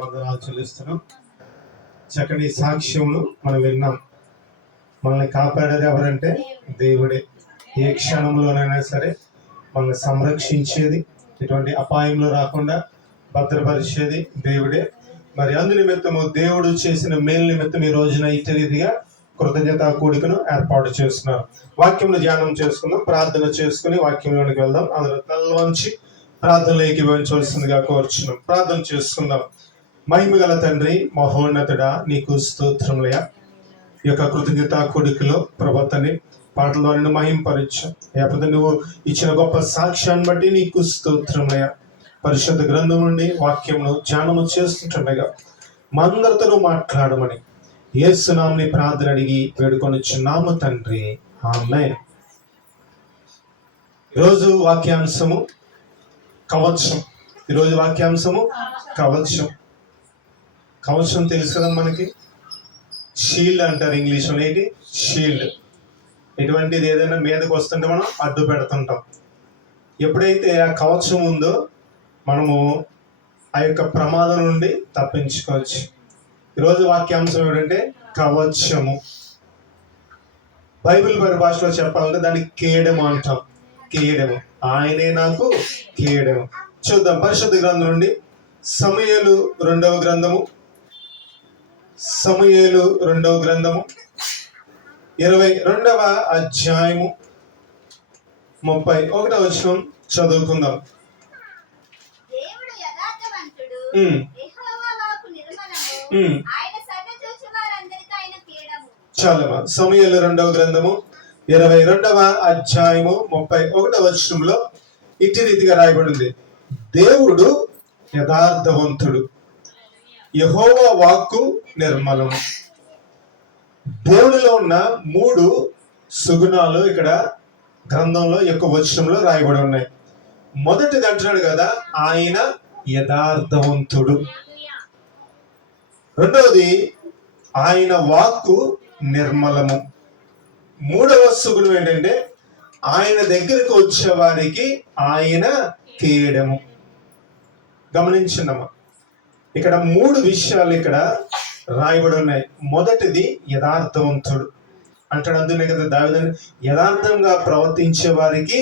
వందనాలు చెల్లిస్తున్నాం. చక్కటి సాక్ష్యములు మనం విన్నాం. మనల్ని కాపాడేది ఎవరంటే దేవుడే. ఏ క్షణంలోనైనా సరే మనల్ని సంరక్షించేది, ఎటువంటి అపాయంలో రాకుండా భద్రపరిచేది దేవుడే. మరి అందు నిమిత్తము దేవుడు చేసిన మేలు నిమిత్తం ఈ రోజున ఇటు రీతిగా కృతజ్ఞతా కూడికను ఏర్పాటు చేస్తున్నారు. వాక్యంలో ధ్యానం చేసుకుందాం, ప్రార్థన చేసుకుని వాక్యంలోనికి వెళ్దాం. అందులో తలవంచి ప్రార్థనలో ఏకీభవించవలసిందిగా కోరుచున్నాం. ప్రార్థన చేసుకుందాం. మహిమగల తండ్రి, మహోన్నతుడా, నీకు స్తోత్రములయ్యా. ఈ యొక్క కృతజ్ఞతా కూడికలో ప్రభుత్వాన్ని పాటల్లో నిన్ను మహింపరచు. లేకపోతే నువ్వు ఇచ్చిన గొప్ప సాక్ష్యాన్ని బట్టి నీకు స్తోత్రములయ్యా. పరిశుద్ధ గ్రంథం నుండి వాక్యమును ధ్యానము చేస్తుండగా మా అందరితో మాట్లాడమని యేసు నామమున ప్రార్థన అడిగి వేడుకొనుచున్నాము తండ్రి, ఆమేన్. ఈరోజు వాక్యాంశము కవచం. ఈరోజు వాక్యాంశము కవచం. కవచం తెలుసు కదా మనకి. షీల్డ్ అంటారు ఇంగ్లీష్లో. ఏంటి షీల్డ్? ఎటువంటిది ఏదైనా మీదకి వస్తుంటే మనం అడ్డు పెడుతుంటాం. ఎప్పుడైతే ఆ కవచం ఉందో మనము ఆ యొక్క ప్రమాదం నుండి తప్పించుకోవచ్చు. ఈరోజు వాక్యాంశం ఏంటంటే కవచము. బైబిల్ పరిభాషలో చెప్పాలంటే దాన్ని కేడము అంటాం. కేడము. ఆయనే నాకు కేడము. చూద్దాం పరిశుద్ధ గ్రంథం నుండి సమూయేలు రెండవ గ్రంథము 22వ అధ్యాయము 31వ వచనం చదువుకుందాం. చాలా సమూయేలు 2వ గ్రంథము 22వ అధ్యాయము 31వ వచనంలో ఇట్టి రీతిగా రాయబడింది. దేవుడు యథార్థవంతుడు, యెహోవా వాక్కు నిర్మలము. దేవుడిలో ఉన్న 3 సుగుణాలు ఇక్కడ గ్రంథంలో యొక్క వచనంలో రాయబడి ఉన్నాయి. మొదటిది అంటున్నాడు కదా, ఆయన యథార్థవంతుడు. రెండవది, ఆయన వాక్కు నిర్మలము. 3వ సుగుణం ఏంటంటే ఆయన దగ్గరకు వచ్చే వారికి ఆయన కేడము. గమనించినమ్మా, ఇక్కడ 3 విషయాలు ఇక్కడ రాయబడి ఉన్నాయి. మొదటిది యథార్థవంతుడు అంటాడు. అందునే కదా దావీదు యథార్థంగా ప్రవర్తించే వారికి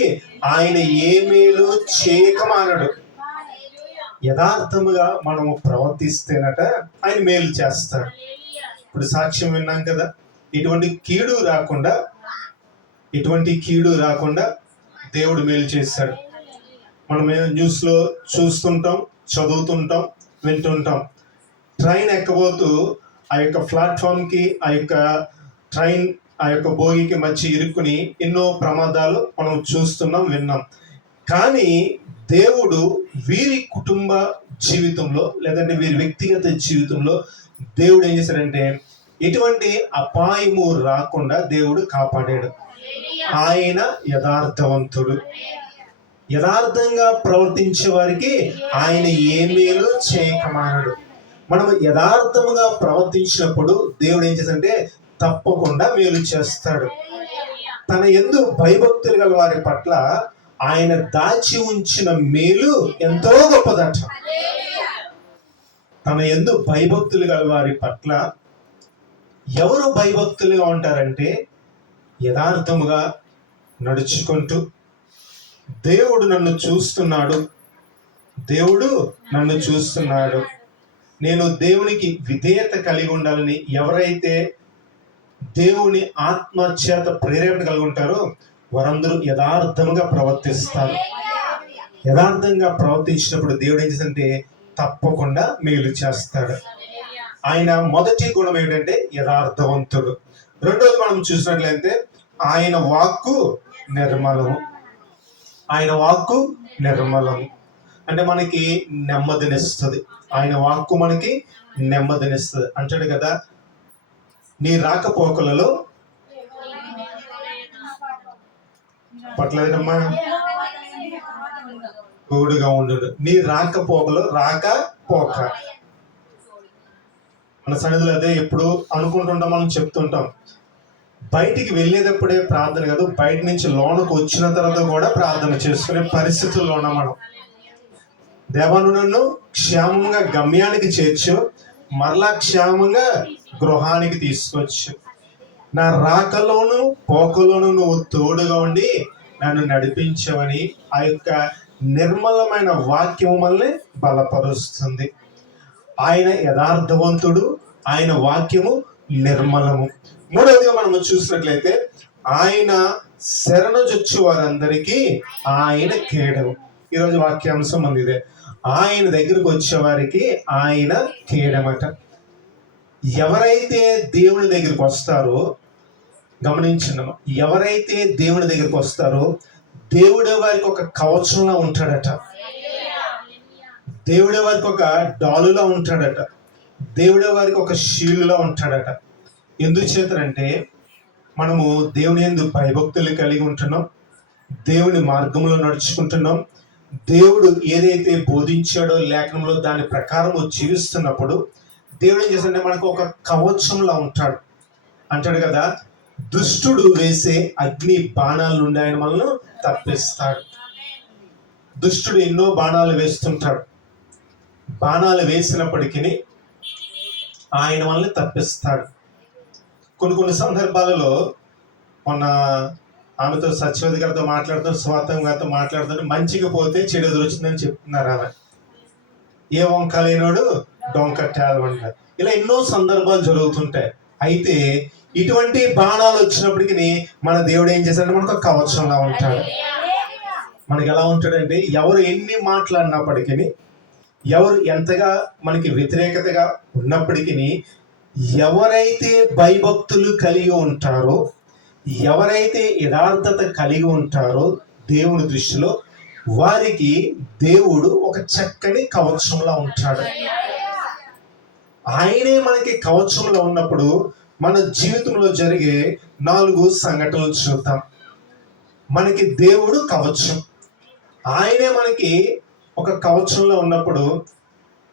ఆయన ఏ మేలు చేయకమానడు. యథార్థముగా మనము ప్రవర్తిస్తేనట ఆయన మేలు చేస్తాడు. ఇప్పుడు సాక్ష్యం విన్నాం కదా, ఎటువంటి కీడు రాకుండా దేవుడు మేలు చేస్తాడు. మనం న్యూస్లో చూస్తుంటాం, చదువుతుంటాం, వింటుంటాం. ట్రైన్ ఎక్కబోతూ ఆ యొక్క ప్లాట్ఫామ్కి, ఆ యొక్క ట్రైన్ ఆ యొక్క బోగికి మధ్య ఇరుక్కుని ఎన్నో ప్రమాదాలు మనం చూస్తున్నాం, విన్నాం. కానీ దేవుడు వీరి కుటుంబ జీవితంలో లేదంటే వీరి వ్యక్తిగత జీవితంలో దేవుడు ఏం చేశాడంటే ఎటువంటి అపాయము రాకుండా దేవుడు కాపాడాడు. ఆయన యథార్థవంతుడు. యథార్థంగా ప్రవర్తించే వారికి ఆయన ఏ మేలు చేయకమానడు. మనం యథార్థముగా ప్రవర్తించినప్పుడు దేవుడు ఏం చేస్తాడంటే తప్పకుండా మేలు చేస్తాడు. తన యందు భయభక్తులు గల వారి పట్ల ఆయన దాచి ఉంచిన మేలు ఎంతో గొప్పదట. తన యందు భయభక్తులు గల వారి పట్ల ఎవరు భయభక్తులుగా ఉంటారంటే యథార్థముగా నడుచుకుంటూ దేవుడు నన్ను చూస్తున్నాడు, నేను దేవునికి విధేయత కలిగి ఉండాలని ఎవరైతే దేవుని ఆత్మ చేత ప్రేరేపణ కలిగి ఉంటారో వారందరూ యథార్థంగా ప్రవర్తిస్తారు. యథార్థంగా ప్రవర్తించినప్పుడు దేవుడు ఏం చేస్తుంటే తప్పకుండా మేలు చేస్తాడు. ఆయన మొదటి గుణం ఏంటంటే యథార్థవంతుడు. రెండోది మనం చూసినట్లయితే ఆయన వాక్కు నిర్మలము. ఆయన వాక్కు నిర్మలము అంటే మనకి నెమ్మదినిస్తుంది. ఆయన వాక్కు మనకి నెమ్మదినిస్తుంది. అంటాడు కదా, నీ రాకపోకలలో పట్లేదమ్మా తోడుగా ఉండు. నీ రాకపోకలో రాకపోక మన సన్నిధిలో అదే ఎప్పుడు అనుకుంటుంటాం, మనం చెప్తుంటాం. బయటికి వెళ్ళేటప్పుడే ప్రార్థన కాదు, బయట నుంచి లోనకు వచ్చిన తర్వాత కూడా ప్రార్థన చేసుకునే పరిస్థితుల్లో ఉన్నాం మనం. దేవా నువ్వు నన్ను క్షేమంగా గమ్యానికి చేర్చు, మరలా క్షేమంగా గృహానికి తీసుకొచ్చు. నా రాకలోను పోకలోను నువ్వు తోడుగా ఉండి నన్ను నడిపించవని ఆ యొక్క నిర్మలమైన వాక్యం మనల్ని బలపరుస్తుంది. ఆయన యథార్థవంతుడు, ఆయన వాక్యము నిర్మలము. మూడవదిగా మనము చూసినట్లయితే ఆయన శరణుజొచ్చు వారందరికీ ఆయన కేడము. ఈరోజు వాక్యాంశం ఉంది ఇదే. ఆయన దగ్గరకు వచ్చే వారికి ఆయన కేడమట. ఎవరైతే దేవుని దగ్గరికి వస్తారో గమనించినాము, ఎవరైతే దేవుని దగ్గరికి వస్తారో దేవుడే వారికి ఒక కవచంలా ఉంటాడట, దేవుడే వారికి ఒక డాలులా ఉంటాడట, దేవుడే వారికి ఒక షీల్డ్లా ఉంటాడట. ఎందుచేతనంటే మనము దేవుని యందు భయభక్తులు కలిగి ఉంటున్నాం, దేవుని మార్గంలో నడుచుకుంటున్నాం, దేవుడు ఏదైతే బోధించాడో లేఖనంలో దాని ప్రకారం జీవిస్తున్నప్పుడు దేవుడు ఏం చేస్తాడంటే మనకు ఒక కవచంలా ఉంటాడు. అంటాడు కదా, దుష్టుడు వేసే అగ్ని బాణాల నుండి ఆయన మనల్ని తప్పిస్తాడు. దుష్టుడు ఎన్నో బాణాలు వేస్తుంటాడు, బాణాలు వేసినప్పటికీ ఆయన మనల్ని తప్పిస్తాడు. కొన్ని సందర్భాలలో మొన్న ఆమెతో సత్యవతి గారితో మాట్లాడుతూ స్వాతం గారితో మాట్లాడుతూ మంచిగా పోతే చెడు ఎదురొచ్చిందని చెప్తున్నారు. ఆమె ఏ వంక లేనోడు డొంకట్టాలు అంటారు. ఇలా ఎన్నో సందర్భాలు జరుగుతుంటాయి. అయితే ఇటువంటి బాణాలు వచ్చినప్పటికీ మన దేవుడు ఏం చేశాడంటే మనకు కవచంలా ఉంటాడు. మనకి ఎలా ఉంటాడంటే ఎవరు ఎన్ని మాట్లాడినప్పటికీ, ఎవరు ఎంతగా మనకి వ్యతిరేకతగా ఉన్నప్పటికీ, ఎవరైతే భయభక్తులు కలిగి ఉంటారో, ఎవరైతే యథార్థత కలిగి ఉంటారో దేవుని దృష్టిలో వారికి దేవుడు ఒక చక్కని కవచంలా ఉంటాడు. ఆయనే మనకి కవచంలో ఉన్నప్పుడు మన జీవితంలో జరిగే 4 సంఘటనలు చూద్దాం. మనకి దేవుడు కవచం, ఆయనే మనకి ఒక కవచంలో ఉన్నప్పుడు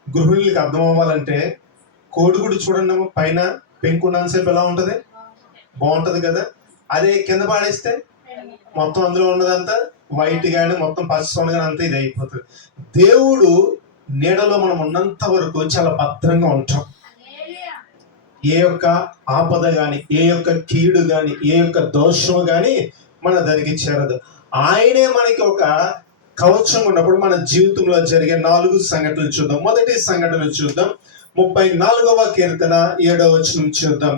గృహిణులకి అర్థం అవ్వాలంటే కోడిగుడు చూడండి, పైన పెంకున్నంతసేపు ఎలా ఉంటుంది, బాగుంటుంది కదా. అదే కింద పాడేస్తే మొత్తం అందులో ఉన్నదంతా వైట్ కానీ మొత్తం పచ్చ కానీ అంతా ఇది అయిపోతుంది. దేవుడు నీడలో మనం ఉన్నంత వరకు చాలా భద్రంగా ఉంటాం. ఏ యొక్క ఆపద కానీ, ఏ యొక్క కీడు కానీ, ఏ యొక్క దోషము కానీ మన దగ్గరికి చేరదు. ఆయనే మనకి ఒక కవచం ఉన్నప్పుడు మన జీవితంలో జరిగే 4 సంఘటనలు చూద్దాం. మొదటి సంఘటన చూద్దాం, 34వ కీర్తన 7వ వచనం చూద్దాం.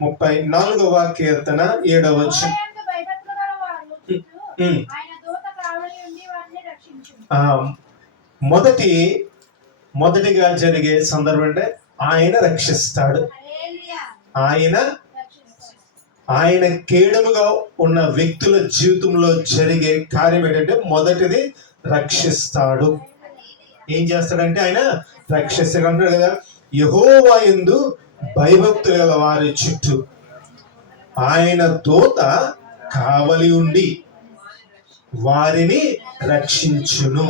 34వ కీర్తన 7వ వచనం. మొదటిగా జరిగే సందర్భం అంటే ఆయన రక్షిస్తాడు. ఆయన కేడముగా ఉన్న వ్యక్తుల జీవితంలో జరిగే కార్యం ఏంటంటే మొదటిది రక్షిస్తాడు. ఏం చేస్తాడంటే ఆయన రక్షిస్తాడు. అంటాడు కదా, యెహోవా యందు భయభక్తులు గల వారి చుట్టూ ఆయన దూత కావలి ఉండి వారిని రక్షించును.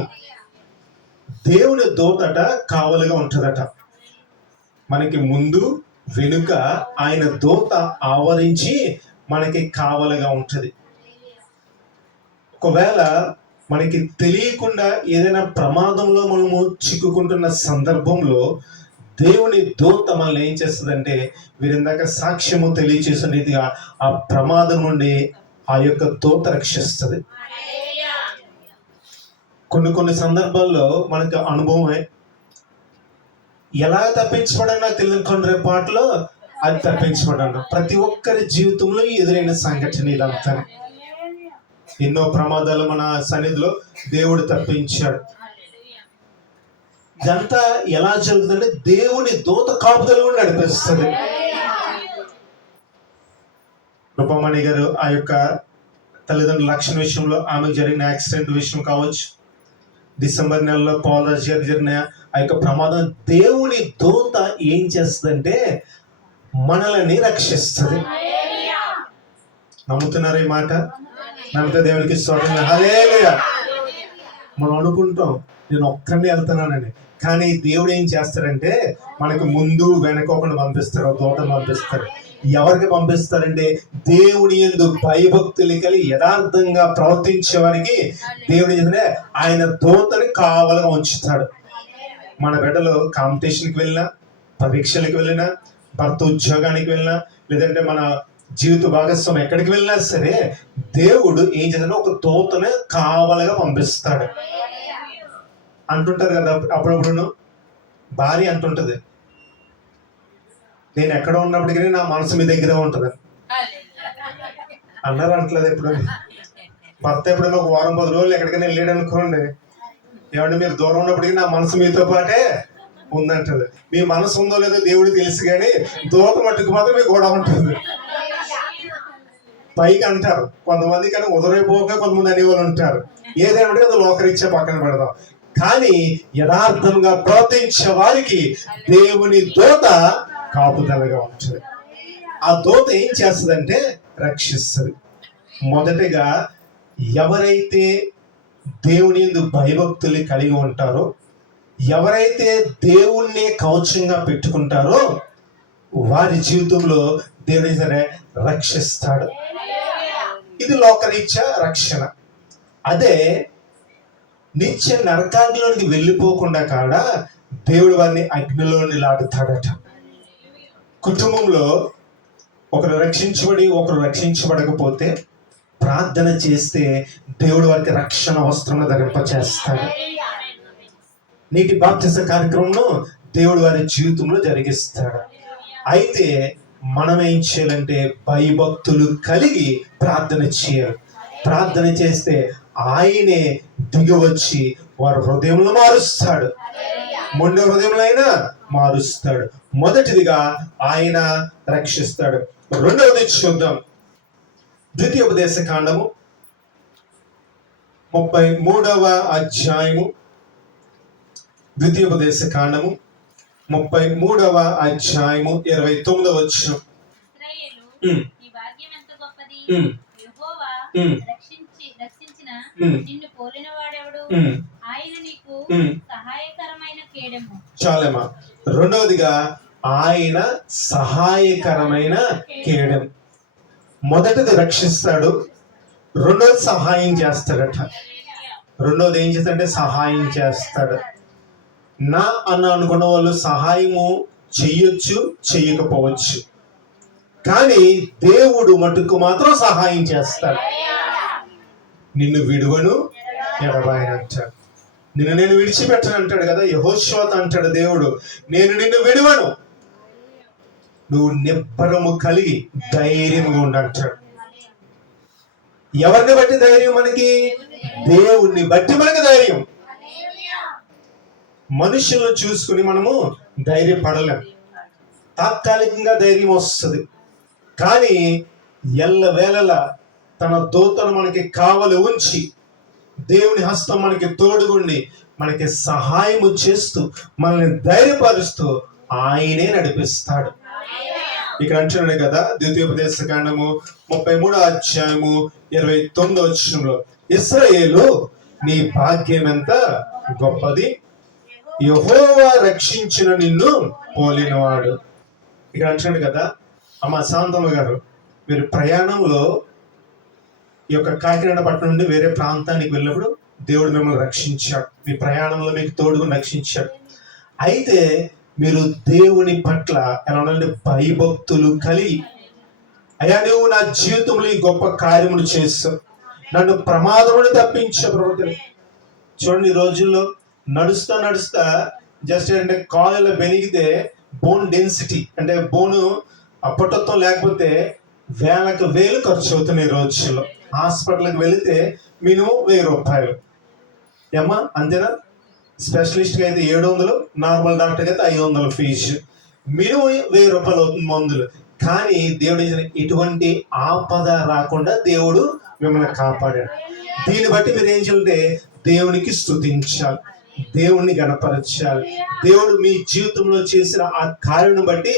దేవుని దూతట కావలిగా ఉంటుందట. మనకి ముందు వెనుక ఆయన దూత ఆవరించి మనకి కావలిగా ఉంటుంది. ఒకవేళ మనకి తెలియకుండా ఏదైనా ప్రమాదంలో మనము చిక్కుకుంటున్న సందర్భంలో దేవుని దూత మనల్ని ఏం చేస్తుందంటే, వీరిందాక సాక్ష్యము తెలియచేసిన రీతిగా ఆ ప్రమాదం నుండి ఆ యొక్క దూత రక్షిస్తుంది. కొన్ని సందర్భాల్లో మనకు అనుభవమే, ఎలా తప్పించబడన్నా తెలియని కొన్ని పాటలో అది తప్పించబడ్డాను. ప్రతి ఒక్కరి జీవితంలో ఎదురైన సంఘటన ఇదంతా. ఎన్నో ప్రమాదాలు మన సన్నిధిలో దేవుడు తప్పించాడు. ఇదంతా ఎలా జరుగుతుందంటే దేవుని దూత కాపుదల కూడా నడిపిస్తుంది. రూపమణి గారు ఆ యొక్క తల్లిదండ్రుల రక్షణ విషయంలో ఆమెకు జరిగిన యాక్సిడెంట్ విషయం కావచ్చు, డిసెంబర్ నెలలో పౌలరాజు గారికి జరిగిన ఆ యొక్క ప్రమాదం, దేవుని దూత ఏం చేస్తుందంటే మనల్ని రక్షిస్తుంది. నమ్ముతున్నారు ఈ మాట? నమ్మితే దేవునికి స్తోత్రం. హల్లెలూయా. మనం అనుకుంటాం నేను ఒక్కడిని వెళ్తున్నానని, కానీ దేవుడు ఏం చేస్తాడంటే మనకు ముందు వెనక ఒకటి పంపిస్తాడు, దూతను పంపిస్తాడు. ఎవరికి పంపిస్తారంటే దేవుని యందు భయభక్తులు కలిగి యథార్థంగా ప్రవర్తించే వారికి దేవుడు ఏంటంటే ఆయన దూతని కావలుగా ఉంచుతాడు. మన బిడ్డలు కాంపిటీషన్కి వెళ్ళినా, పరీక్షలకు వెళ్ళినా, భర్త ఉద్యోగానికి వెళ్ళినా, లేదంటే మన జీవిత భాగస్వామి ఎక్కడికి వెళ్ళినా సరే దేవుడు ఏం చేస్తాడు, ఒక దూతని కావలుగా పంపిస్తాడు. అంటుంటారు కదా అప్పుడప్పుడు భార్య అంటుంటది, నేను ఎక్కడ ఉన్నప్పటికీ నా మనసు మీ దగ్గరే ఉంటది అన్నారు. అంటలేదు ఎప్పుడు. భర్త ఎప్పుడైనా ఒక వారం 10 రోజులు ఎక్కడికైనా వెళ్ళాడు అనుకోండి, ఏమంటే మీరు దూరం ఉన్నప్పటికీ నా మనసు మీతో పాటే ఉందంటది. మీ మనసు ఉందో లేదో దేవుడు తెలుసు, కానీ దూత మట్టుకు మాత్రం మీకు కూడా ఉంటుంది. పైకి అంటారు కొంతమంది, కానీ ఉదరైపోగా కొంతమంది అనేవాళ్ళు ఉంటారు. ఏదేమంటే అది లోకరీత్యా పక్కన పెడదాం. కానీ యథార్థంగా ప్రవర్తించే వారికి దేవుని దూత కాపుదలగా ఉంటుంది. ఆ దూత ఏం చేస్తుందంటే రక్షిస్తుంది. మొదటగా ఎవరైతే దేవుని యందు భయభక్తులు కలిగి ఉంటారో, ఎవరైతే దేవుణ్ణి కవచంగా పెట్టుకుంటారో వారి జీవితంలో దేవుని సరే రక్షిస్తాడు. ఇది లోకరీత్యా రక్షణ. అదే నిత్య నరకాగ్నిలోనికి వెళ్ళిపోకుండా కాడ దేవుడు వారిని అగ్నిలో లాగుతాడట. కుటుంబంలో ఒకరు రక్షించబడి ఒకరు రక్షించబడకపోతే ప్రార్థన చేస్తే దేవుడు వారికి రక్షణ వస్త్రం ధరింపచేస్తాడు. నీటి బాప్తిస కార్యక్రమంలో దేవుడు వారి జీవితంలో జరిగిస్తాడు. అయితే మనం ఏం చేయాలంటే భయభక్తులు కలిగి ప్రార్థన చేయాలి. ప్రార్థన చేస్తే ఆయనే దిగి వచ్చి వారి హృదయంలో మారుస్తాడు. మొండె హృదయంలో అయినా మారుస్తాడు. మొదటిదిగా ఆయన రక్షిస్తాడు. రెండవది చూద్దాం. ద్వితీయోపదేశ కాండము 33వ అధ్యాయము. ద్వితీయోపదేశ కాండము 33వ అధ్యాయము 29వ వచనం. చాలమ్మా. రెండవదిగా ఆయన సహాయకరమైన కేడం. మొదటిది రక్షిస్తాడు, రెండోది సహాయం చేస్తాడట. రెండోది ఏం చేస్తాడంటే సహాయం చేస్తాడు. నా అన్న అనుకున్న వాళ్ళు సహాయము చెయ్యొచ్చు, చెయ్యకపోవచ్చు, కానీ దేవుడు మటుకు మాత్రం సహాయం చేస్తాడు. నిన్ను విడువను ఎడబాయను అంటాడు. నిన్ను నేను విడిచిపెట్టను అంటాడు కదా యెహోషువతో అంటాడు దేవుడు, నేను నిన్ను విడువను, నువ్వు నిబ్బరము కలిగి ధైర్యంగా ఉండంటాడు. ఎవరిని బట్టి ధైర్యం మనకి? దేవుణ్ణి బట్టి మనకి ధైర్యం. మనుషులను చూసుకుని మనము ధైర్యపడలేం. తాత్కాలికంగా ధైర్యం వస్తుంది, కానీ ఎల్లవేళలా తన దూతను మనకి కావలి ఉంచి దేవుని హస్తం మనకి తోడుగుండి మనకి సహాయము చేస్తూ మనల్ని ధైర్యపరుస్తూ ఆయనే నడిపిస్తాడు. ఇక్కడ అంటున్నాడు కదా ద్వితీయోపదేశ కాండము 33వ అధ్యాయము 29వ వచనంలో, ఇశ్రాయేలు నీ భాగ్యం ఎంత గొప్పది, యెహోవా రక్షించిన నిన్ను పోలినవాడు. ఇక్కడ అంటున్నాడు కదా. అమ్మ శాంతమ్మ గారు, మీరు ప్రయాణంలో ఈ యొక్క కాకినాడ పట్టణం నుండి వేరే ప్రాంతానికి వెళ్ళినప్పుడు దేవుడు మిమ్మల్ని రక్షించాడు. మీ ప్రయాణంలో మీకు తోడుగా రక్షించాడు. అయితే మీరు దేవుని పట్ల ఎలా ఉండాలంటే భయభక్తులు కలిగి, అయ్యా నువ్వు నా జీవితంలో ఈ గొప్ప కార్యములు చేస్తావు, నన్ను ప్రమాదమును తప్పించే ప్రవర్తన. చూడండి, ఈ రోజుల్లో నడుస్తా జస్ట్ అంటే కాళ్ళలో బెనిగితే బోన్ డెన్సిటీ అంటే బోను అప్పటత్వం లేకపోతే వేలకు వేలు ఖర్చు అవుతున్నాయి. ఈ రోజుల్లో హాస్పిటల్కి వెళితే మినిమం 1000 రూపాయలు ఏమ్మా, అంతేనా? స్పెషలిస్ట్కి అయితే 700, నార్మల్ డాక్టర్కి అయితే 500 ఫీజు. మినిమం 1000 రూపాయలు అవుతుంది మందులు. కానీ దేవుడు ఇటువంటి ఆపద రాకుండా దేవుడు మిమ్మల్ని కాపాడాడు. దీన్ని బట్టి మీరు ఏం చేయాలంటే దేవునికి స్తుతించాలి, దేవుణ్ణి గణపరచాలి. దేవుడు మీ జీవితంలో చేసిన ఆ కార్యం బట్టి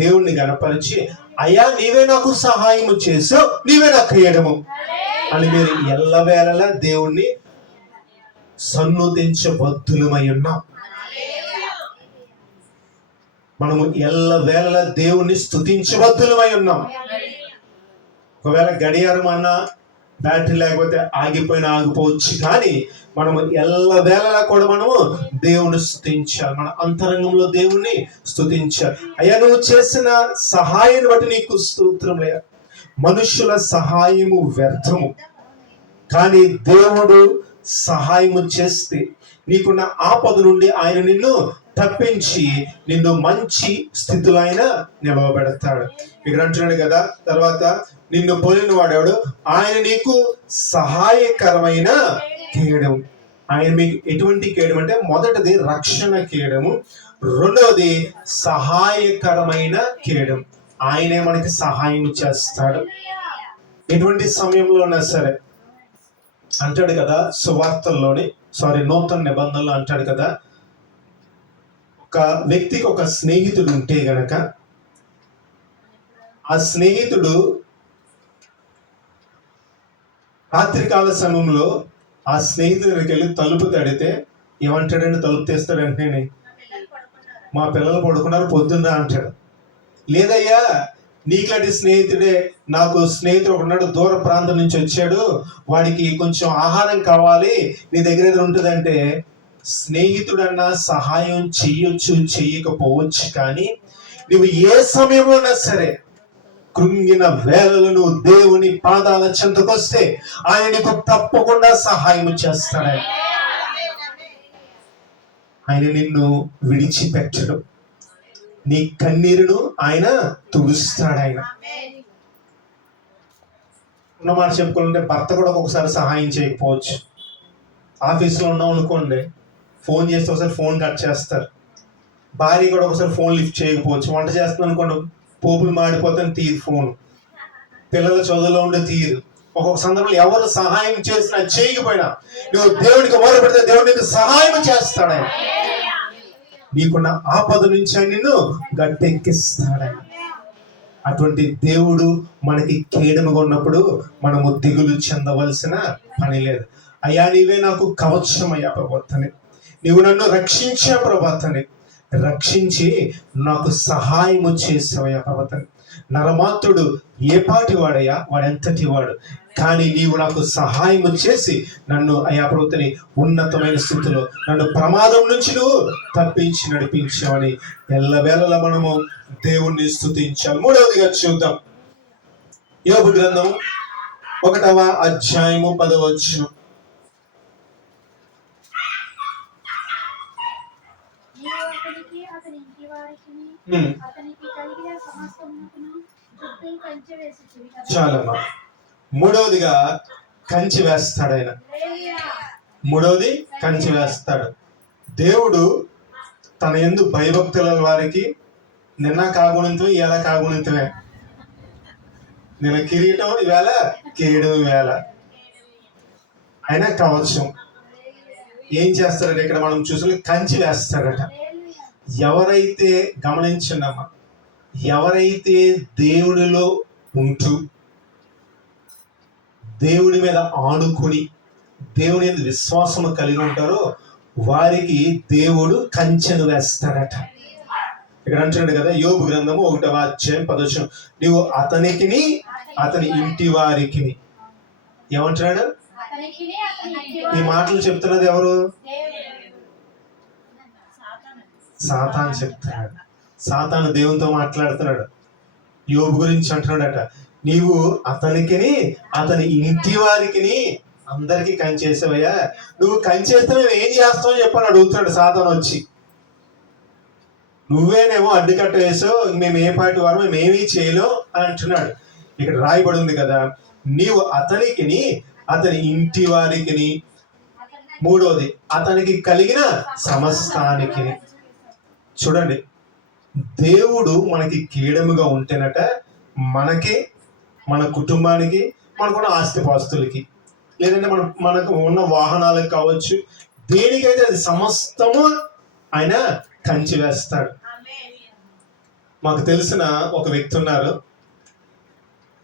దేవుణ్ణి గణపరిచి, అయ్యా నీవే నాకు సహాయము చేసావు, నీవే నాకు చేయడము అని మీరు ఎల్లవేళలా దేవుణ్ణి సన్నుతించబద్ధులమై ఉన్నాం. మనము ఎల్లవేళలా దేవుణ్ణి స్తుతించబద్దులమై ఉన్నాం. ఒకవేళ గడియారం అన్నా బ్యాటరీ లేకపోతే ఆగిపోవచ్చు, కానీ మనము ఎల్లవేళలా కూడా మనము దేవుని స్తుతించాలి. మన అంతరంగంలో దేవుణ్ణి స్తుతించాలి. అయ్యా, నువ్వు చేసిన సహాయాన్ని బట్టి నీకు స్తోత్రమయ్యా. మనుషుల సహాయము వ్యర్థము, కానీ దేవుడు సహాయము చేస్తే నీకున్న ఆపద నుండి ఆయన నిన్ను తప్పించి నిన్ను మంచి స్థితిలో ఆయన నిలవబెడతాడు. ఇక్కడ అంటున్నాడు కదా, తర్వాత నిన్ను పోలిన వాడేవాడు, ఆయన నీకు సహాయకరమైన కేడము. ఆయన మీకు ఎటువంటి కేడము అంటే, మొదటిది రక్షణ కేడము, రెండవది సహాయకరమైన కేడము. ఆయనే మనకి సహాయం చేస్తాడు ఎటువంటి సమయంలో ఉన్నా సరే. అంటాడు కదా నూతన నిబంధనలో అంటాడు కదా, ఒక వ్యక్తికి ఒక స్నేహితుడు ఉంటే గనక ఆ స్నేహితుడు రాత్రికాల సమయంలో ఆ స్నేహితుడికి వెళ్ళి తలుపు తడితే ఏమంటాడండి? తలుపు తీస్తాడు వెంటనే, మా పిల్లలు పడుకున్నారు, పొద్దున్న అంటాడు. లేదయ్యా, నీలాంటి స్నేహితుడే, నాకు స్నేహితుడు ఒకనాడు దూర ప్రాంతం నుంచి వచ్చాడు, వాడికి కొంచెం ఆహారం కావాలి, నీ దగ్గర ఏదో ఉంటుందంటే, స్నేహితుడన్నా సహాయం చెయ్యొచ్చు చెయ్యకపోవచ్చు, కానీ నువ్వు ఏ సమయంలోనా సరే కృంగిన వేళలు నువ్వు దేవుని పాదాల చెంతకొస్తే ఆయన నీకు తప్పకుండా సహాయం చేస్తాడు. ఆయన నిన్ను విడిచిపెట్టడు, నీ కన్నీరును ఆయన తుడుస్తాడు. ఆయన ఉన్నమాట చెప్పుకోవాలంటే, భర్త కూడా ఒక్కొక్కసారి సహాయం చేయకపోవచ్చు. ఆఫీస్లో ఉన్నాం అనుకోండి, ఫోన్ చేస్తే ఒకసారి ఫోన్ కట్ చేస్తారు. భార్య కూడా ఒకసారి ఫోన్ లిఫ్ట్ చేయకపోవచ్చు. వంట చేస్తున్నాను అనుకోండి, పోపులు మాడిపోతాను, తీరు ఫోన్. పిల్లల చదువులో ఉండే తీరు. ఒక్కొక్క సందర్భంలో ఎవరు సహాయం చేసినా చేయకపోయినా నువ్వు దేవునికి మొదలు పెడితే దేవుడు నీకు సహాయం చేస్తాడు. ఆయన నీకున్న ఆపద నుంచి ఆయన నిన్ను గట్టెక్కిస్తాడు. అటువంటి దేవుడు మనకి కేడముగా ఉన్నప్పుడు మనము దిగులు చెందవలసిన పని లేదు. అయ్యా, నీవే నాకు కవచమయ్యా ప్రభుత్వని, నీవు నన్ను రక్షించే ప్రభుత్వని, రక్షించి నాకు సహాయము చేసావయ్యా ప్రభుత్వని. నరమాత్రుడు ఏ పాటి వాడయ్యా, వాడెంతటి వాడు, కానీ నీవు నాకు సహాయము చేసి నన్ను అయ్యా ప్రభుత్వని ఉన్నతమైన స్థితిలో నన్ను ప్రమాదం నుంచి నువ్వు తప్పించి నడిపించావని ఎల్లవేళలా మనము దేవుణ్ణి స్తుతించాలి. మూడవదిగా చూద్దాం, యోబు గ్రంథం 1వ అధ్యాయము 10వ వచనం. చాలమ్మా. మూడవదిగా కంచి వేస్తాడు ఆయన. మూడవది కంచి వేస్తాడు. దేవుడు తన యందు భయభక్తుల వారికి నిన్న కాగుణితమే, ఇలా కాగుణితమే, నిన్న కిరీటం, ఈవేళ కేడు, ఈవేళ ఆయన కవచం. ఏం చేస్తాడట ఇక్కడ మనం చూసి, కంచి వేస్తాడట. ఎవరైతే గమనించున్నామా, ఎవరైతే దేవుడిలో ఉంటూ దేవుడి మీద ఆనుకుని దేవుని మీద విశ్వాసము కలిగి ఉంటారో వారికి దేవుడు కంచెను వేస్తాడట. ఇక్కడ అంటున్నాడు కదా, యోబు గ్రంథము 1వ అధ్యాయం 10వ వచనం, నీవు అతనికిని అతని ఇంటి వారికి. ఏమంటున్నాడు? ఈ మాటలు చెప్తున్నది ఎవరు? సాతాను చెప్తున్నాడు. సాతాను దేవునితో మాట్లాడుతున్నాడు. యోబు గురించి అంటున్నాడట, నీవు అతనికిని అతని ఇంటి వారికి అందరికీ కంచేసావయ్యా, నువ్వు కంచేస్తే మేము ఏం చేస్తామని చెప్పని అడుగుతున్నాడు సాతాను వచ్చి. నువ్వేనేమో అడ్డుకట్ట వేసావు, మేము ఏ పాటి వారు, మేము ఏమీ చేయలేం అని అంటున్నాడు. ఇక్కడ రాయబడి ఉంది కదా, నీవు అతనికిని అతని ఇంటి వారికి, మూడోది అతనికి కలిగిన సమస్తానికి. చూడండి, దేవుడు మనకి కీడముగా ఉంటేనట మనకి, మన కుటుంబానికి, మనకున్న ఆస్తిపాస్తులకి, లేదంటే మనకు ఉన్న వాహనాలకు కావచ్చు, దేనికైతే అది సమస్తము ఆయన కంచి వేస్తాడు. మాకు తెలిసిన ఒక వ్యక్తి ఉన్నారు.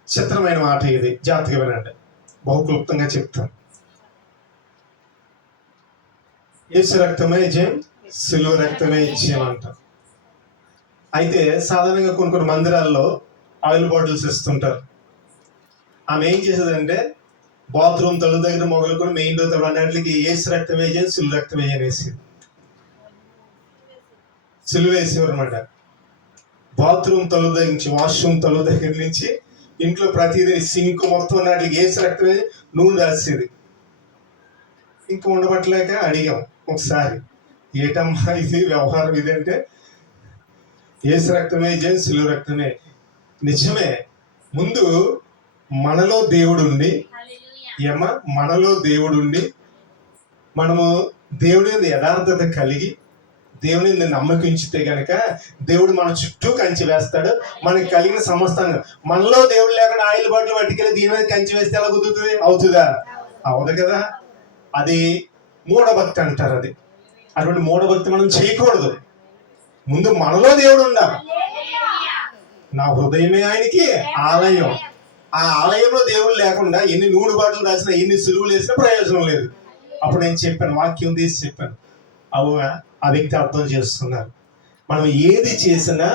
చిత్రమైన మాట ఇది, జాగ్రత్తగా వినండి, బహుక్లుప్తంగా చెప్తాను. యేసు రక్తమే జయం, సిలువ రక్తమే జయం అంటాం. అయితే సాధారణంగా కొన్ని మందిరాల్లో ఆయిల్ బాటిల్స్ ఇస్తుంటారు. ఆమె ఏం చేసేదంటే బాత్రూమ్ తలుపు దగ్గర మొదలుకొని మెయిన్ డోర్ తలుపు అన్నింటికి ఏసు రక్తం వేసేది, సులువు రక్తం వేసేది, సులువు వేసేవారు అనమాట. బాత్రూమ్ తలుపు దగ్గర నుంచి, వాష్రూమ్ తలుపు దగ్గర నుంచి ఇంట్లో ప్రతిదీ సింక్ మొత్తం నాటికి ఏసు రక్తం వేసి నూనె రాసేది. ఇంకా ఉండబట్టలేక అడిగాం ఒకసారి, ఏటమ్మా ఇది వ్యవహారం ఇదంటే, ఏసు రక్తమే జన్ సులువు రక్తమే. నిజమే, ముందు మనలో దేవుడుండి మనలో దేవుడుండి మనము దేవుడి మీద యథార్థత కలిగి దేవుని మీద నమ్మకించితే గనక దేవుడు మన చుట్టూ కంచి వేస్తాడు. మనకి కలిగిన సమస్తాన్ని, మనలో దేవుడు లేకుండా ఆయిల్ బాటిల్ పట్టుకెళ్ళి దీని మీద కంచి వేస్తే ఎలా కుదురుతుంది? అవుతుందా? అవదు కదా. అది మూఢభక్తి అంటారు. అది అటువంటి మూఢభక్తి మనం చేయకూడదు. ముందు మనలో దేవుడు ఉండాలి. నా హృదయమే ఆయనకి ఆలయం. ఆ ఆలయంలో దేవుడు లేకుండా ఎన్ని నూనె బాటలు రాసినా, ఎన్ని సులువులు వేసినా ప్రయోజనం లేదు. అప్పుడు నేను చెప్పాను, వాక్యం తీసి చెప్పాను. ఆ వ్యక్తి అర్థం చేసుకున్నారు. మనం ఏది చేసినా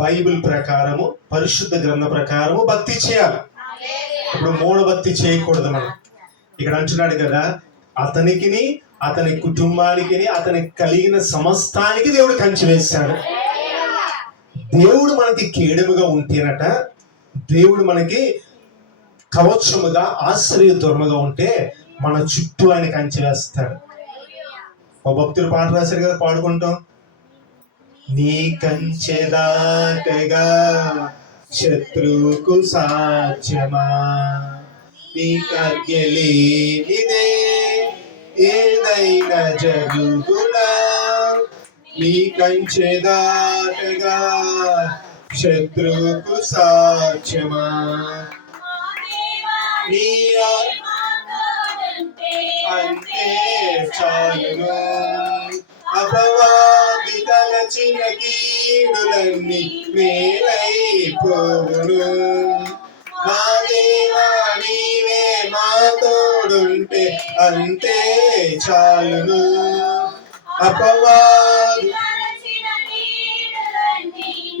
బైబిల్ ప్రకారము, పరిశుద్ధ గ్రంథ ప్రకారము భక్తి చేయాలి. ఇప్పుడు మూఢభక్తి చేయకూడదు. మనం ఇక్కడ అంటున్నాడు కదా, అతనికిని, అతని కుటుంబానికి, అతనికి కలిగిన సమస్తానికి దేవుడు కంచి వేశాడు. దేవుడు మనకి కేడముగా ఉంటేనట, దేవుడు మనకి కవచముగా, ఆశ్రయదుర్మగా ఉంటే మన చుట్టూ ఆయన కంచి వేస్తాడు. ఓ భక్తులు పాట రాశారు కదా, పాడుకుంటాం. నీ కంచె దాటగా శత్రువుకు సాధ్యమా, నీ కర్గలేనిదే ఏదైనా జరుగునా, నీ కంచె దాటగా శత్రువుకు సాధ్యమా, నీ అంతే చాలును, అపవాది తలచిన కీడులన్నీ మేలైపోవును, మా దేవా నీవే మా తోడుంటే అంతే చాలును, అపవాది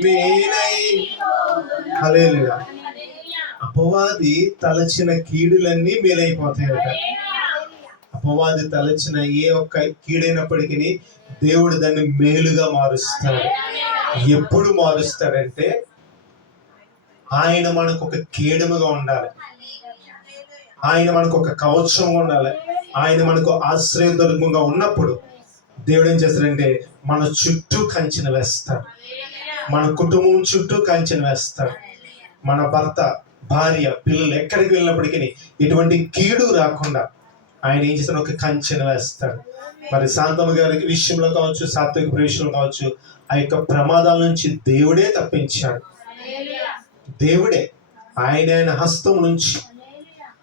మేలై. హల్లెలూయా. అపవాది తలచిన కీడులన్నీ మేలైపోతాయట. అపవాది తలచిన ఏ ఒక్క కీడైనప్పటికీ దేవుడు దాన్ని మేలుగా మారుస్తాడు. ఎప్పుడు మారుస్తాడంటే, ఆయన మనకు ఒక కేడముగా ఉండాలి, ఆయన మనకు ఒక కవచంగా ఉండాలి, ఆయన మనకు ఆశ్రయదుర్గంగా ఉన్నప్పుడు దేవుడు ఏం చేస్తాడంటే మన చుట్టూ కంచెను వేస్తాడు. మన కుటుంబం చుట్టూ కంచెను వేస్తాడు. మన భర్త, భార్య, పిల్లలు ఎక్కడికి వెళ్ళినప్పటికీ ఎటువంటి కీడు రాకుండా ఆయన ఏం చేస్తాడు? ఒక కంచెను వేస్తాడు. మరి శాంతమ్మ గారికి విషయంలో కావచ్చు, సాత్విక ప్రవేశంలో కావచ్చు, ఆ యొక్క ప్రమాదాల నుంచి దేవుడే తప్పించాడు. దేవుడే ఆయన హస్తం నుంచి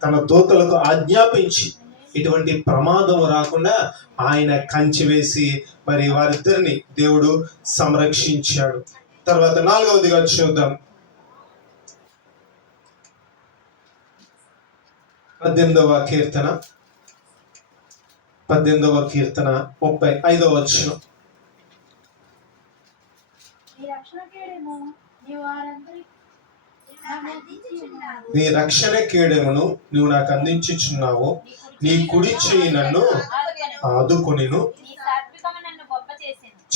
తన దూతలకు ఆజ్ఞాపించి ఇటువంటి ప్రమాదము రాకుండా ఆయన కంచి వేసి మరి వారిద్దరిని దేవుడు సంరక్షించాడు. తర్వాత 4వదిగా చూద్దాం. 18వ కీర్తన 35వ వచనం. నీ రక్షణ కేడమును నువ్వు నాకు అందించుచున్నావు, నీ కుడి చెయ్యి నన్ను ఆదుకొనెను.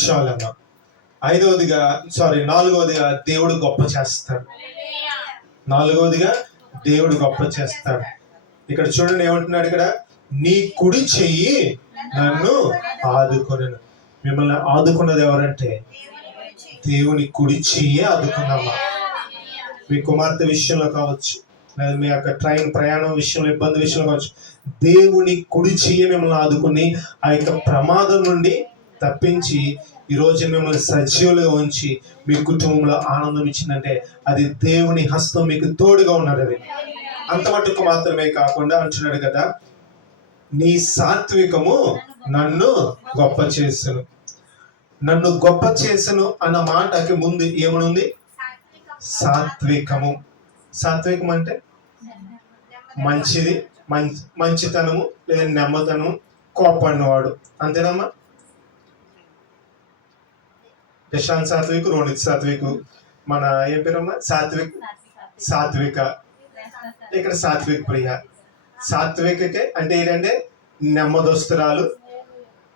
చాలమ్మా. 4వదిగా దేవుడు గొప్ప చేస్తాడు. 4వదిగా దేవుడు గొప్ప చేస్తాడు. ఇక్కడ చూడండి ఏమంటున్నాడు ఇక్కడ, నీ కుడి చెయ్యి నన్ను ఆదుకొనెను. మిమ్మల్ని ఆదుకున్నది ఎవరంటే దేవుని కుడి చెయ్యి ఆదుకున్నామా. మీ కుమార్తె విషయంలో కావచ్చు, లేదా మీ యొక్క ట్రైన్ ప్రయాణం విషయంలో, ఇబ్బంది విషయంలో కావచ్చు, దేవుని కుడి చెయ్యి మిమ్మల్ని ఆదుకుని ఆ యొక్క ప్రమాదం నుండి తప్పించి ఈరోజు మిమ్మల్ని సజీవులుగా ఉంచి మీ కుటుంబంలో ఆనందం ఇచ్చిందంటే అది దేవుని హస్తం మీకు తోడుగా ఉన్నది. అది అంత మటుకు మాత్రమే కాకుండా అంటున్నాడు కదా, నీ సాత్వికము నన్ను గొప్ప చేసెను. నన్ను గొప్ప చేసెను అన్న మాటకి ముందు ఏమనుంది? సాత్వికము. సాత్వికం అంటే మంచిది, మంచితనము, లేదా నెమ్మతనము, కోపడినవాడు, అంతేనమ్మా? యశాంత్ సాత్విక్, రోనిత్ సాత్విక్, మన ఏం పేరమ్మా సాత్విక, ఇక్కడ సాత్విక్ ప్రియ. సాత్వికకే అంటే ఏంటంటే నెమ్మదస్తురాలు,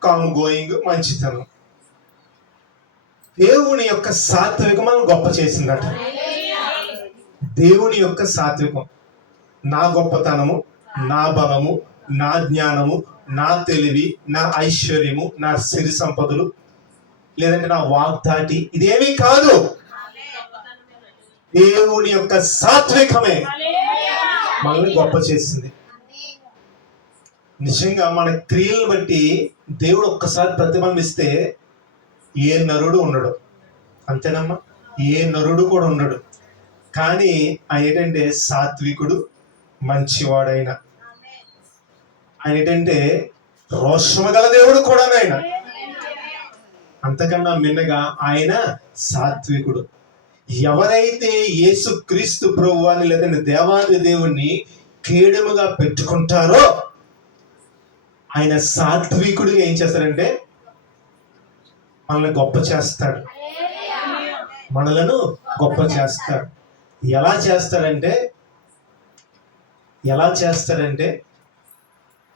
కామ్ గోయింగ్, మంచితనం. దేవుని యొక్క సాత్వికం మనం గొప్ప చేసిందట. దేవుని యొక్క సాత్వికం, నా గొప్పతనము, నా బలము, నా జ్ఞానము, నా తెలివి, నా ఐశ్వర్యము, నా సిరి సంపదలు, లేదంటే నా వాగ్దాటి, ఇదేమీ కాదు. దేవుని యొక్క సాత్వికమే మనల్ని గొప్ప చేసింది. నిజంగా మన క్రియలను బట్టి దేవుడు ఒక్కసారి ప్రతిబింబిస్తే ఏ నరుడు ఉండడు. అంతేనమ్మా, ఏ నరుడు కూడా ఉండడు. కానీ ఆయన ఏంటంటే సాత్వికుడు, మంచివాడైన ఆయన ఏంటంటే రోషము గల దేవుడు కూడా ఆయన. అంతకన్నా మిన్నగా ఆయన సాత్వికుడు. ఎవరైతే యేసు క్రీస్తు ప్రభువాన్ని లేదంటే దేవాది దేవుణ్ణి కేడముగా పెట్టుకుంటారో ఆయన సాత్వికుడిగా ఏం చేస్తాడంటే మనల్ని గొప్ప చేస్తాడు, మనలను గొప్ప చేస్తాడు. ఎలా చేస్తాడంటే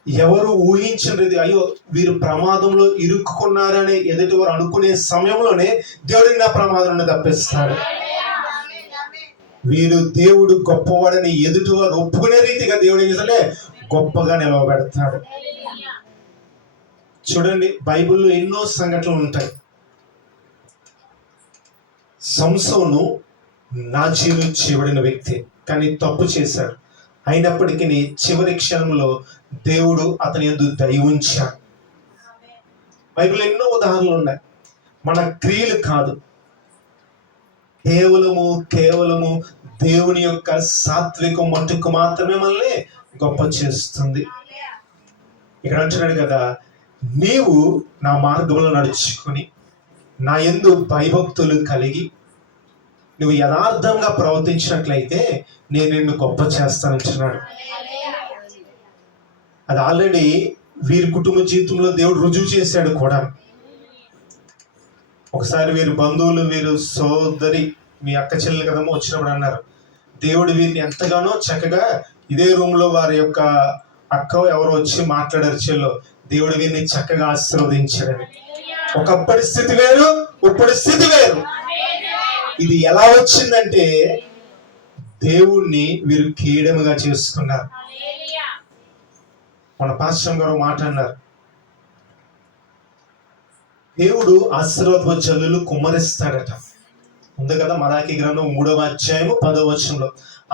ఎవరు ఊహించినది, అయ్యో వీరు ప్రమాదంలో ఇరుక్కున్నారని ఎదుటి వారు అనుకునే సమయంలోనే దేవుడిని నా ప్రమాదంలో తప్పిస్తాడు. వీరు దేవుడు గొప్పవాడని ఎదుటి వారు ఒప్పుకునే రీతిగా దేవుడు ఏం చేస్తాడే గొప్పగా నిలవబెడతాడు. చూడండి, బైబిల్లో ఎన్నో సంఘటనలు ఉంటాయి. సంసోను నాజీరు చేయబడిన వ్యక్తి, కానీ తప్పు చేశాడు. అయినప్పటికీ చివరి క్షణంలో దేవుడు అతని యందు దయ ఉంచాడు. బైబిల్ ఎన్నో ఉదాహరణలు ఉన్నాయి. మన క్రియలు కాదు, కేవలము దేవుని యొక్క సాత్వికం మట్టుకు మాత్రమే మనల్ని గొప్ప చేస్తుంది. ఇక్కడ అంటున్నాడు కదా, నీవు నా మార్గంలో నడుచుకొని నా యందు భయభక్తులు కలిగి నువ్వు యథార్థంగా ప్రవర్తించినట్లయితే నేను నిన్ను గొప్ప చేస్తానంటున్నాడు. అది ఆల్రెడీ వీరి కుటుంబ జీవితంలో దేవుడు రుజువు చేశాడు కూడా. ఒకసారి వీరి బంధువులు, వీరు సోదరి, మీ అక్క చెల్లెలు కదమ్మా వచ్చినప్పుడు అన్నారు, దేవుడు వీరిని ఎంతగానో చక్కగా ఇదే రూమ్ లో వారి యొక్క అక్క ఎవరో వచ్చి మాట్లాడారు, చెల్లో దేవుడు వీరిని చక్కగా ఆశీర్వదించాడని. ఒకప్పటి స్థితి వేరు, ఇప్పుడు స్థితి వేరు. ఇది ఎలా వచ్చిందంటే దేవుణ్ణి వీరు కీడముగా చేసుకున్నారు. మన పాస్టర్ గారు మాట అన్నారు, దేవుడు ఆశీర్వాద జల్లులు కుమ్మరిస్తాడట. ఉంది కదా మలాకి గ్రంథం 3వ అధ్యాయము 10వ వచనంలో,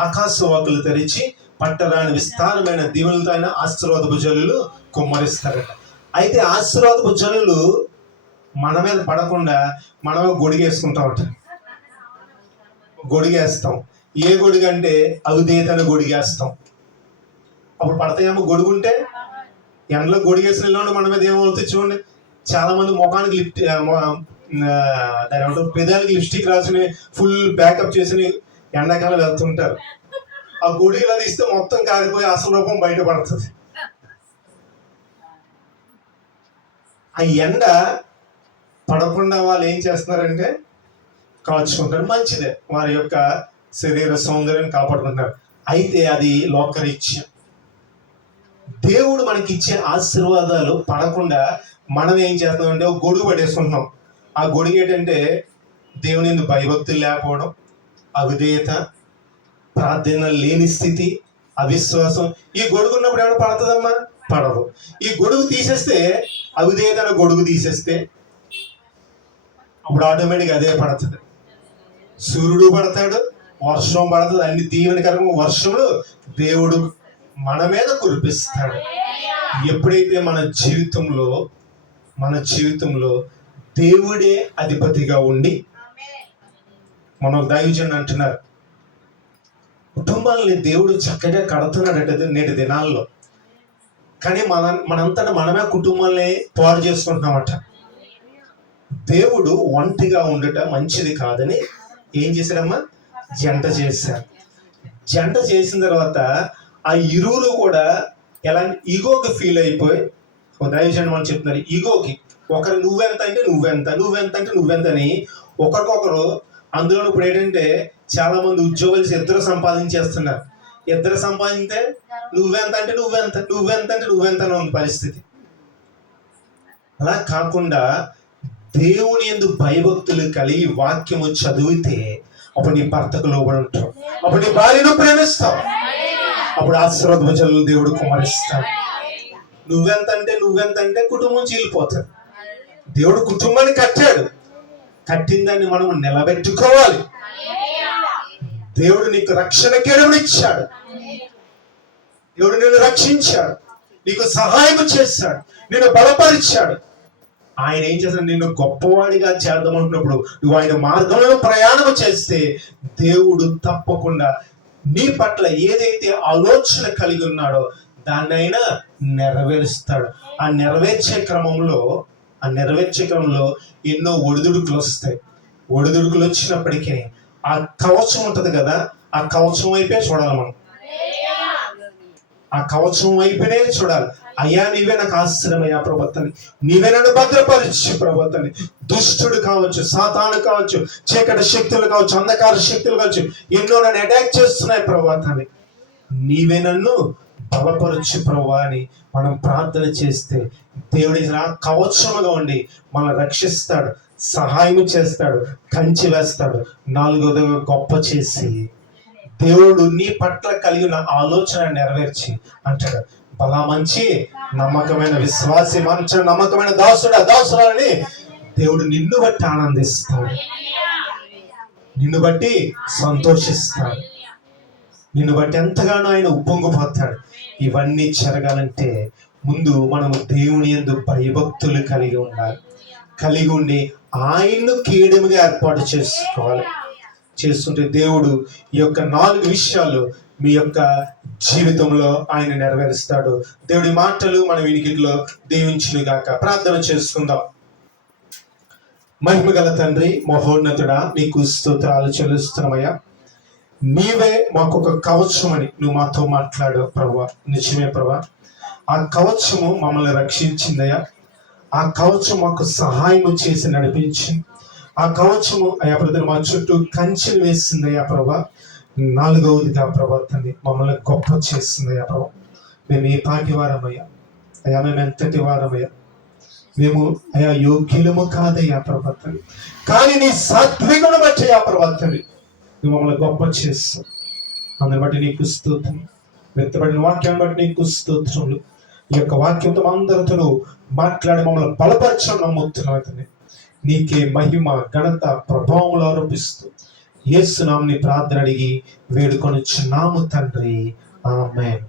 ఆకాశవాకులు తెరిచి పట్టరాని విస్తారమైన దీవులతో ఆయన ఆశీర్వాదపు జల్లులు కుమ్మరిస్తాడట. అయితే ఆశీర్వాదపు జల్లులు మన మీద పడకుండా మనమే గొడిగేసుకుంటా ఉంటాం. గొడిగేస్తాం. ఏ గొడుగు అంటే అవిధేయతను గొడిగేస్తాం. అప్పుడు పడతాయేమో. గొడుగుంటే ఎండలో గొడిగేసిన మన మీద ఏమవుతుంది చూడండి. చాలా మంది ముఖానికి దాని ఏమంటారు, పెదానికి లిప్స్టిక్ రాసుకుని ఫుల్ బ్యాకప్ చేసి ఎండాకాలం వెళ్తుంటారు. ఆ గొడుగులా తీస్తే మొత్తం కారిపోయి అసలు రూపం బయటపడుతుంది. ఆ ఎండ పడకుండా వాళ్ళు ఏం చేస్తున్నారంటే కాల్చుకుంటారు. మంచిదే, వారి యొక్క శరీర సౌందర్యాన్ని కాపాడుకుంటారు. అయితే అది లోకరీత్యం. దేవుడు మనకి ఇచ్చే ఆశీర్వాదాలు పడకుండా మనం ఏం చేస్తామంటే ఒక గొడుగు పట్టేసుకుంటున్నాం. ఆ గొడుగు ఏంటంటే దేవుని భయభక్తులు లేకపోవడం, అవిధేయత, ప్రార్థన లేని స్థితి, అవిశ్వాసం. ఈ గొడుగు ఉన్నప్పుడు ఏమైనా పడుతుందమ్మా? పడదు. ఈ గొడుగు తీసేస్తే, అవిధేయత గొడుగు తీసేస్తే అప్పుడు ఆటోమేటిక్గా అదే పడుతుంది. సూర్యుడు పడతాడు, వర్షం పడుతుంది, అన్ని దీవెనకరమైన వర్షములు దేవుడు మన మీద కురిపిస్తాడు. ఎప్పుడైతే మన జీవితంలో దేవుడే అధిపతిగా ఉండి, మన దైవజన్ అంటున్నారు, కుటుంబాలని దేవుడు చక్కగా కడుతున్నాడట నేటి దినాల్లో. కానీ మనంతటా మనమే కుటుంబాలని పాడు చేసుకుంటున్నామట. దేవుడు ఒంటిగా ఉండట మంచిది కాదని ఏం చేశారమ్మా? జంట చేశారు. జంట చేసిన తర్వాత ఆ ఇరువురు కూడా ఎలాంటి ఈగోకి ఫీల్ అయిపోయి, దైవజన్ వాళ్ళు చెప్తున్నారు, ఈగోకి ఒకరు నువ్వెంత అంటే నువ్వెంత, నువ్వెంత అంటే నువ్వెంత అని ఒకరికొకరు. అందులో ఇప్పుడు ఏంటంటే చాలా మంది ఉద్యోగాలు ఇద్దరు సంపాదించేస్తున్నారు. ఇద్దరు సంపాదించితే నువ్వెంత అంటే నువ్వెంత, నువ్వెంత అంటే నువ్వెంత అని ఉంది పరిస్థితి. అలా కాకుండా దేవుని యందు భయభక్తులు కలిగి వాక్యము చదివితే అప్పుడు నీ భర్తకు లోబడి ఉంటావు, అప్పుడు నీ భార్యను ప్రేమిస్తావు, అప్పుడు ఆశీర్వాదములు దేవుడు కుమరిస్తాడు. నువ్వెంతంటే కుటుంబం చీలిపోతుంది. దేవుడు కుటుంబాన్ని కట్టాడు, కట్టిన దాన్ని మనం నిలబెట్టుకోవాలి. దేవుడు నీకు రక్షణ కేడములు ఇచ్చాడు, దేవుడు నిన్ను రక్షించాడు, నీకు సహాయం చేశాడు, నిన్ను బలపరిచాడు. ఆయన ఏం చేస్తాడు? నిన్ను గొప్పవాడిగా చేద్దామంటున్నప్పుడు నువ్వు ఆయన మార్గంలో ప్రయాణం చేస్తే దేవుడు తప్పకుండా నీ పట్ల ఏదైతే ఆలోచన కలిగి ఉన్నాడో దాన్ని ఆయన నెరవేరుస్తాడు. ఆ నెరవేర్చే క్రమంలో ఎన్నో ఒడిదుడుకులు వస్తాయి. ఒడిదుడుకులు వచ్చినప్పటికీ ఆ కవచం ఉంటది కదా, ఆ కవచం వైపే చూడాలి మనం. ఆ కవచం వైపునే చూడాలి. అయ్యా నీవే నాకు ఆశ్రయమయ్యా ప్రభుత్వాన్ని, నీవే నన్ను భద్రపరిచి ప్రభుత్వాన్ని. దుష్టుడు కావచ్చు, సాతాను కావచ్చు, చీకటి శక్తులు కావచ్చు, అంధకార శక్తులు కావచ్చు, ఎన్నో నన్ను అటాక్ చేస్తున్నాయి ప్రభుత్వాన్ని, నీవే నన్ను బలపరచు ప్రభు అని మనం ప్రార్థన చేస్తే దేవుడి కవచముగా ఉండి మనం రక్షిస్తాడు, సహాయం చేస్తాడు, కంచి వేస్తాడు. నాలుగోదిగా గొప్ప చేసి దేవుడు నీ పట్ల కలిగిన ఆలోచన నెరవేర్చి అంటాడు, బలా మంచి నమ్మకమైన విశ్వాసి, మంచి నమ్మకమైన దాసుడా అని దేవుడు నిన్ను బట్టి ఆనందిస్తాడు, నిన్ను బట్టి సంతోషిస్తాడు, నిన్ను బట్టి ఎంతగానో ఆయన ఉప్పొంగిపోతాడు. ఇవన్నీ జరగాలంటే ముందు మనము దేవుని యందు భయభక్తులు కలిగి ఉండాలి. కలిగి ఉండి ఆయన్ను కీడముగా ఏర్పాటు చేసుకోవాలి. చేస్తుంటే దేవుడు ఈ యొక్క 4 విషయాలు మీ యొక్క జీవితంలో ఆయన నెరవేరుస్తాడు. దేవుడి మాటలు మన వినికిడిలో దీవించును గాక. ప్రార్థన చేసుకుందాం. మహిమగల తండ్రి, మహోన్నతుడా, నీకు స్తోత్రాలు చెల్లిస్తున్నామయ్యా. నీవే మాకు ఒక కవచం అని నువ్వు మాతో మాట్లాడు ప్రభా. నిజమే ప్రభా, ఆ కవచము మమ్మల్ని రక్షించిందయ్యా. ఆ కవచం మాకు సహాయం చేసి నడిపించింది. ఆ కవచము అయ్యా ప్రజలు మా చుట్టూ కంచెలు వేసిందయ్యా ప్రభా. 4వదిగా ప్రభా తండ్రి మమ్మల్ని గొప్ప చేసిందయ్యా ప్రభా. మేము ఏ పాటి వారమయ్యా అయ్యా, మేము ఎంతటి వారమయ్యా, మేము అయ్యా యోగ్యులము కాదయ్యా ప్రభా తండ్రి, కానీ నీ సాత్వికను బట్టి అయ్యా ప్రభా తండ్రి నువ్వు మమ్మల్ని గొప్ప చేస్తావు. అందుని బట్టి నీకు స్తోత్రం. వ్యక్తపడిన వాక్యాన్ని బట్టి నీకు స్తోత్రములు. ఈ యొక్క వాక్యంతో అందరితో మాట్లాడి మమ్మల్ని బలపరచడం నమ్ముతున్నావు. నీకే మహిమ, ఘనత, ప్రభావములు ఆరోపిస్తూ యేసు నామమున ప్రార్థన అడిగి వేడుకొనుచున్నాము తండ్రి. ఆమేన్.